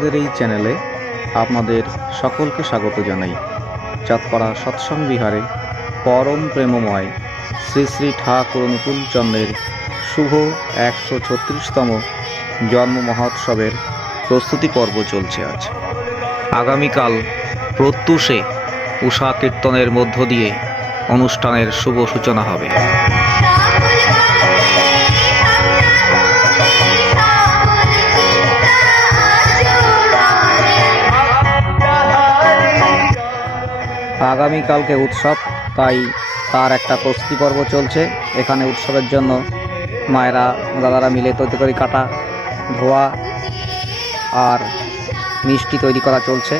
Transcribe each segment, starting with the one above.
আমাদের এই চ্যানেলে আপনাদের সকলকে স্বাগত জানাই। চাঁদপাড়া সৎসঙ্গ বিহারে পরম প্রেমময় শ্রী শ্রী ঠাকুর অনুকূলচন্দ্রের শুভ 136তম জন্ম মহোৎসবের প্রস্তুতি পর্ব চলছে। আজ আগামীকাল প্রত্যুষে উষা কীর্তনের মধ্য দিয়ে অনুষ্ঠানের শুভ সূচনা হবে। আগামীকালকে উৎসব, তাই তার একটা প্রস্তুতি পর্ব চলছে। এখানে উৎসবের জন্য মায়েরা দাদারা মিলে তৈরি কাটা, ধোয়া আর মিষ্টি তৈরি করা চলছে।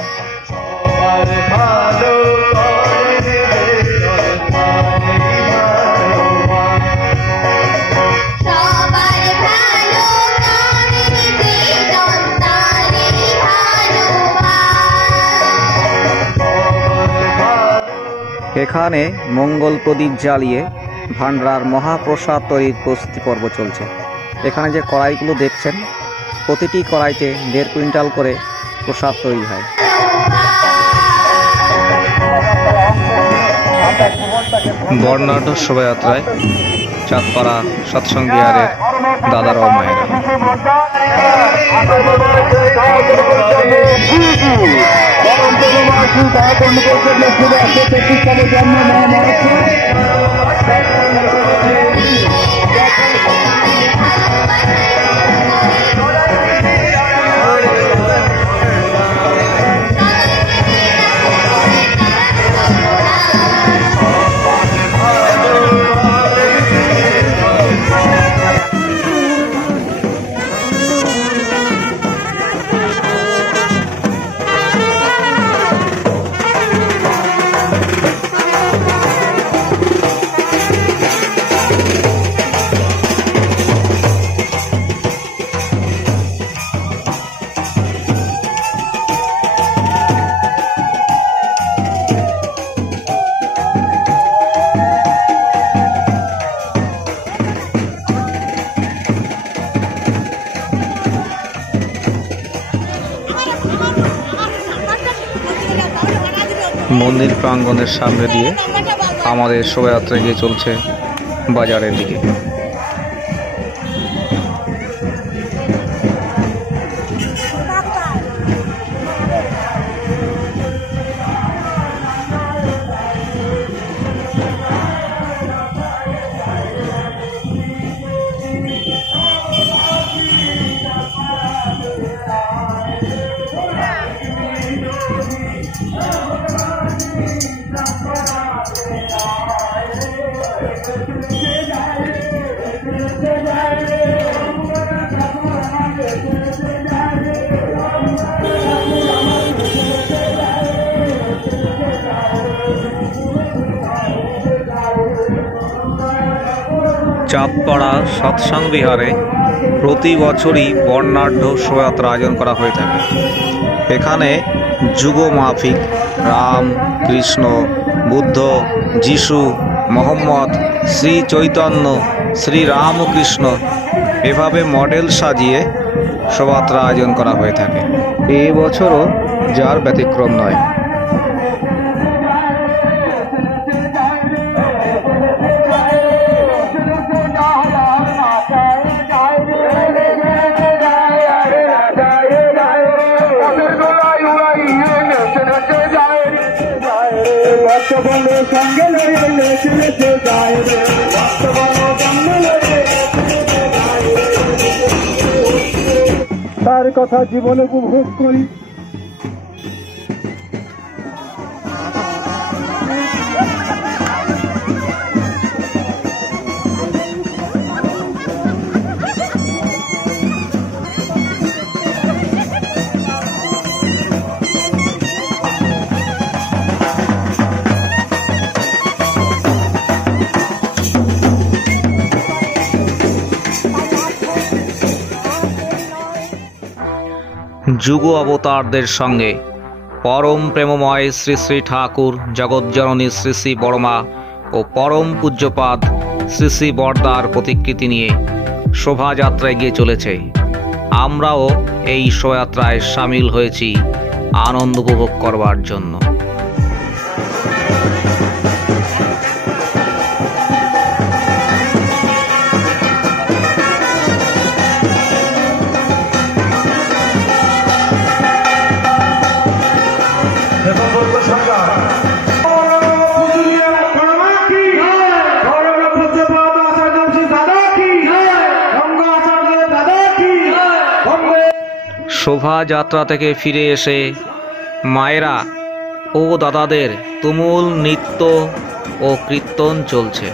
এখানে মঙ্গল প্রদীপ জ্বালিয়ে ভান্ডার মহাপ্রসাদ তৈরির প্রস্তুতি পর্ব চলছে। এখানে যে কড়াইগুলো দেখছেন, প্রতিটি কড়াইতে 1.5 কুইন্টাল করে প্রসাদ তৈরি হয়। বর্ণাঢ্য শোভাযাত্রায় চাঁদপাড়া সৎসঙ্গ বিহারের দাদারা ও মায়েরা। মন্দির প্রাঙ্গণের সামনে দিয়ে আমাদের শোভাযাত্রা এগিয়ে চলছে বাজারের দিকে। চাঁদপাড়া সৎসঙ্গ বিহারে প্রতি বছরই বর্ণাঢ্য শোভাযাত্রা আয়োজন করা হয়ে থাকে। এখানে যুগ মাফিক রাম, কৃষ্ণ, বুদ্ধ, যিশু, মোহাম্মদ, শ্রী চৈতন্য, শ্রী রামকৃষ্ণ এভাবে মডেল সাজিয়ে শোভাযাত্রা আয়োজন করা হয়ে থাকে। এবছরও যার ব্যতিক্রম নয়। তার কথা জীবনে উপভোগ করি। যুগ অবতারদের সঙ্গে পরম প্রেমময় শ্রী শ্রী ঠাকুর জগৎজননী শ্রী শ্রী বড়মা ও পরম পূজ্যপাদ শ্রী শ্রী বরদার প্রতিকৃতি নিয়ে শোভাযাত্রা এগিয়ে চলেছে আমরাও এই শোভাযাত্রায় সামিল হয়েছি আনন্দ উপভোগ করবার জন্য। শোভাযাত্রা থেকে ফিরে এসে মায়েরা ও দাদাদের তুমুল নৃত্য ও কীর্তন চলছে।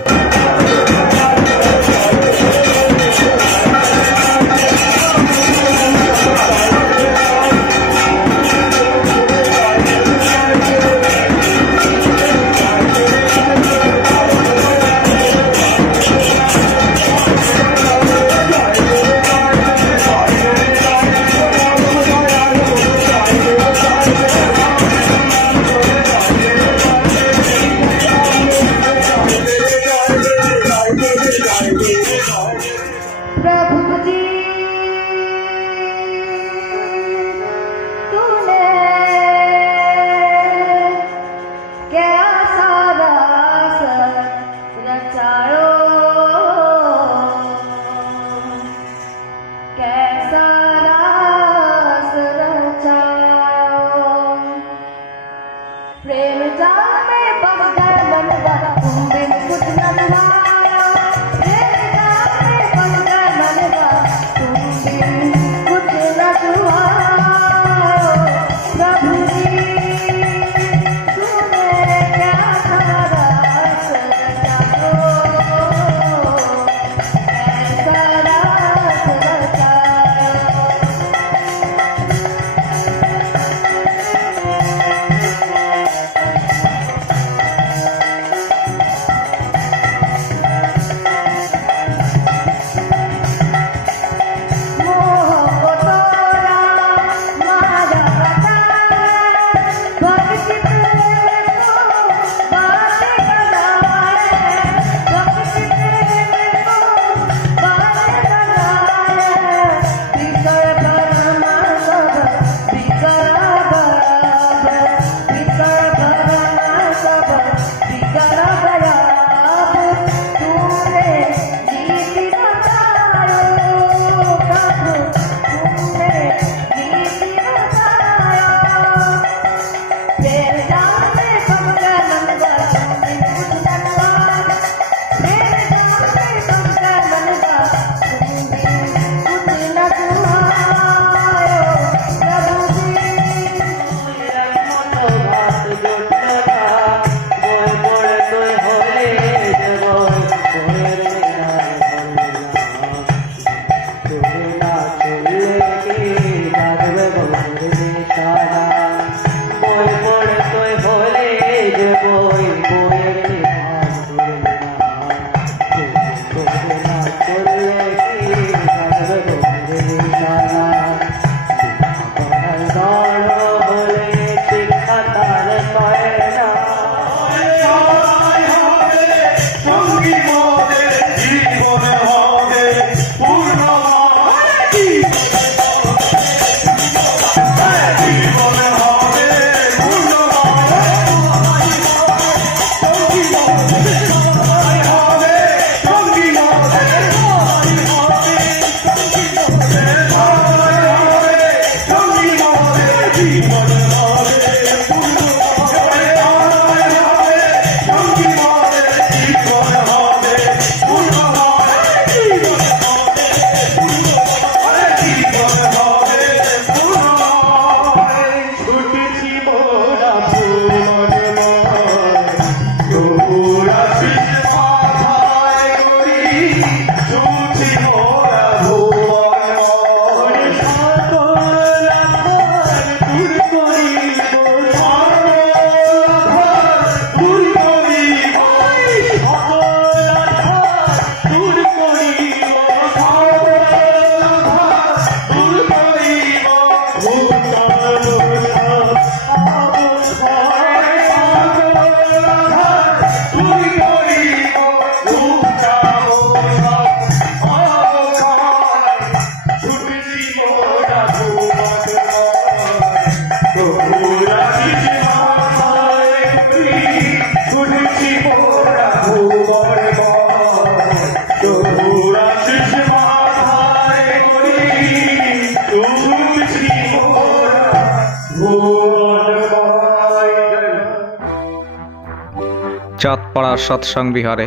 চাঁদপাড়া সৎসঙ্গ বিহারে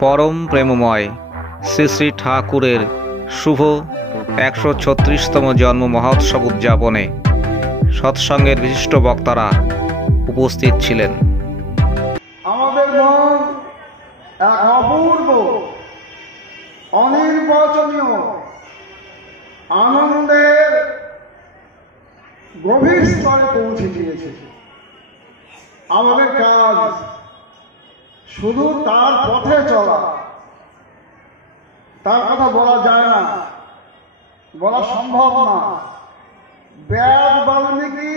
পরম প্রেমময় শ্রী শ্রী ঠাকুরের শুভ 136তম জন্ম মহোৎসব উদযাপনে সৎসঙ্গের বিশিষ্ট বক্তারা উপস্থিত ছিলেন। আমাদের মন এক অপূর্ব অনির্বচনীয় আনন্দের গভীর স্তরে পৌঁছে গিয়েছে। আমাদের কাজ শুধু তার পথে চলা। তার কথা বলা যায় না, বলা সম্ভব না। ব্যাস বাল্মীকি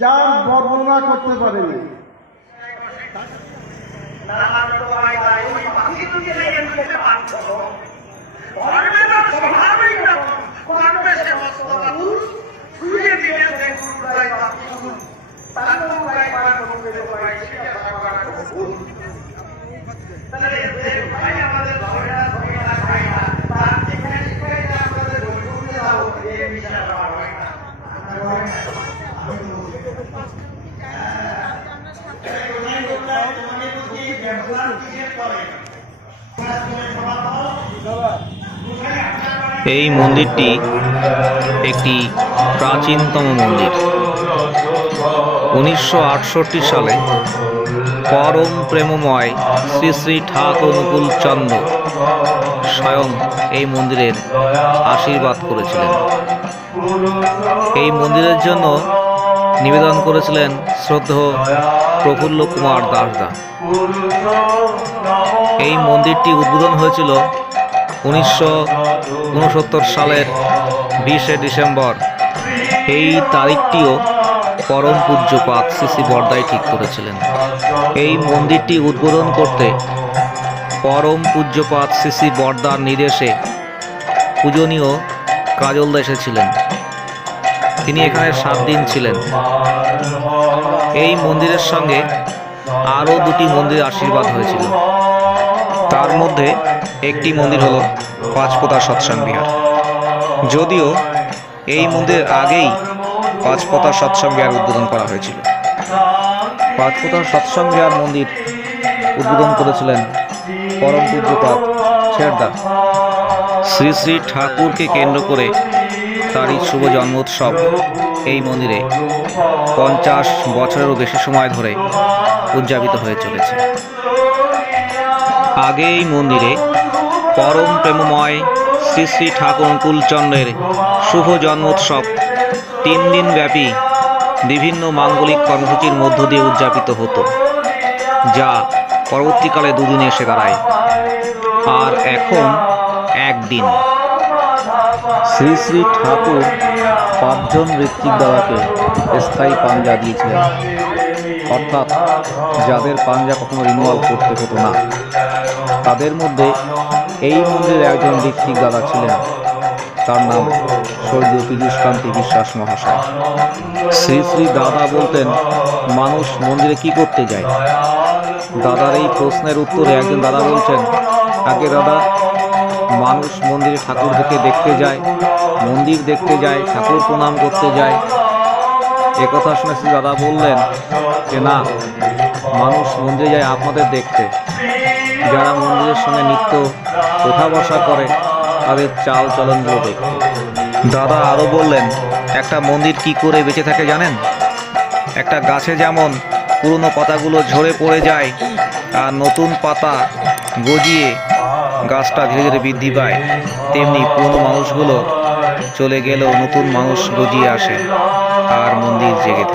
যার বর্ণনা করতে পারেনি। এই মন্দিরটি একটি প্রাচীনতম মন্দির। 1968 সালে পরম প্রেমময় শ্রী শ্রী ঠাকুর অনুকূল চন্দ্র স্বয়ং এই মন্দিরের আশীর্বাদ করেছিলেন। এই মন্দিরের জন্য নিবেদন করেছিলেন শ্রদ্ধেয় প্রফুল্ল কুমার দাসদা। এই মন্দিরটি উদ্বোধন হয়েছিল 1969 সালের 20 ডিসেম্বর। এই তারিখটিও পরম পূজ্যপাদ শ্রী শ্রী বরদাই ঠিক করেছিলেন। এই মন্দিরটি উদ্বোধন করতে পরম পূজ্যপাদ শ্রী শ্রী বরদার নির্দেশে পূজনীয় কাজলদা এসেছিলেন। তিনি এখানে 7 দিন ছিলেন। এই মন্দিরের সঙ্গে আরও 2টি মন্দির আশীর্বাদ হয়েছিল। তার মধ্যে একটি মন্দির হলো পাঁচপোতা সৎসঙ্গ বিহার। যদিও এই মন্দিরের আগেই পাঁচপোতা সৎসঙ্গ বিহার উদ্বোধন করা হয়েছিল। পাঁচপোতা সৎসঙ্গ বিহার মন্দির উদ্বোধন করেছিলেন পরম পূজ্যপাদ ছেড়দা। শ্রী শ্রী ঠাকুরকে কেন্দ্র করে তারই শুভ জন্মোৎসব এই মন্দিরে 50 বছরেরও বেশি সময় ধরে উদযাপিত হয়ে চলেছে। আগে এই মন্দিরে পরম প্রেমময় শ্রী শ্রী ঠাকুর অনুকূল চন্দ্রের শুভ জন্মোৎসব 3 দিন ব্যাপী বিভিন্ন মাঙ্গলিক কর্মসূচির মধ্য দিয়ে উদযাপিত হতো, যা পরবর্তীকালে 2 দিনে এসে দাঁড়ায়। আর এখন 1 দিন। শ্রী শ্রী ঠাকুর 5 জন ঋত্বিক দাদাকে স্থায়ী পাঞ্জা দিয়েছিলেন, অর্থাৎ যাদের পাঞ্জা কখনো রিনুয়াল করতে হতো না। তাদের মধ্যে এই মন্দিরের একজন ঋত্বিক দাদা ছিলেন, তার নাম স্বর্গীয় পীযূষকান্তি বিশ্বাস মহাশয়। শ্রী শ্রী দাদা বলতেন, মানুষ মন্দিরে কি করতে যায়? দাদার এই প্রশ্নের উত্তরে একজন দাদা বলছেন, আগে দাদা, মানুষ মন্দিরে ঠাকুরকে দেখতে যায়, মন্দির দেখতে যায়, ঠাকুর প্রণাম করতে যায়। একথা শুনে শ্রী দাদা বললেন যে না, মানুষ মন্দিরে যায় আপনাদের দেখতে। যারা মন্দিরের সঙ্গে নিত্য ওঠা বসা করে তাদের চাল চলনগুলো দেখতে। দাদা আরও বললেন, একটা মন্দির কি করে বেঁচে থাকে জানেন? একটা গাছে যেমন পুরনো পাতাগুলো ঝরে পড়ে যায় আর নতুন পাতা গজিয়ে গাছটা ধীরে ধীরে বৃদ্ধি পায়, তেমনি পুরনো মানুষগুলো চলে গেলেও নতুন মানুষ গজিয়ে আসে আর মন্দির জেগে থাকে।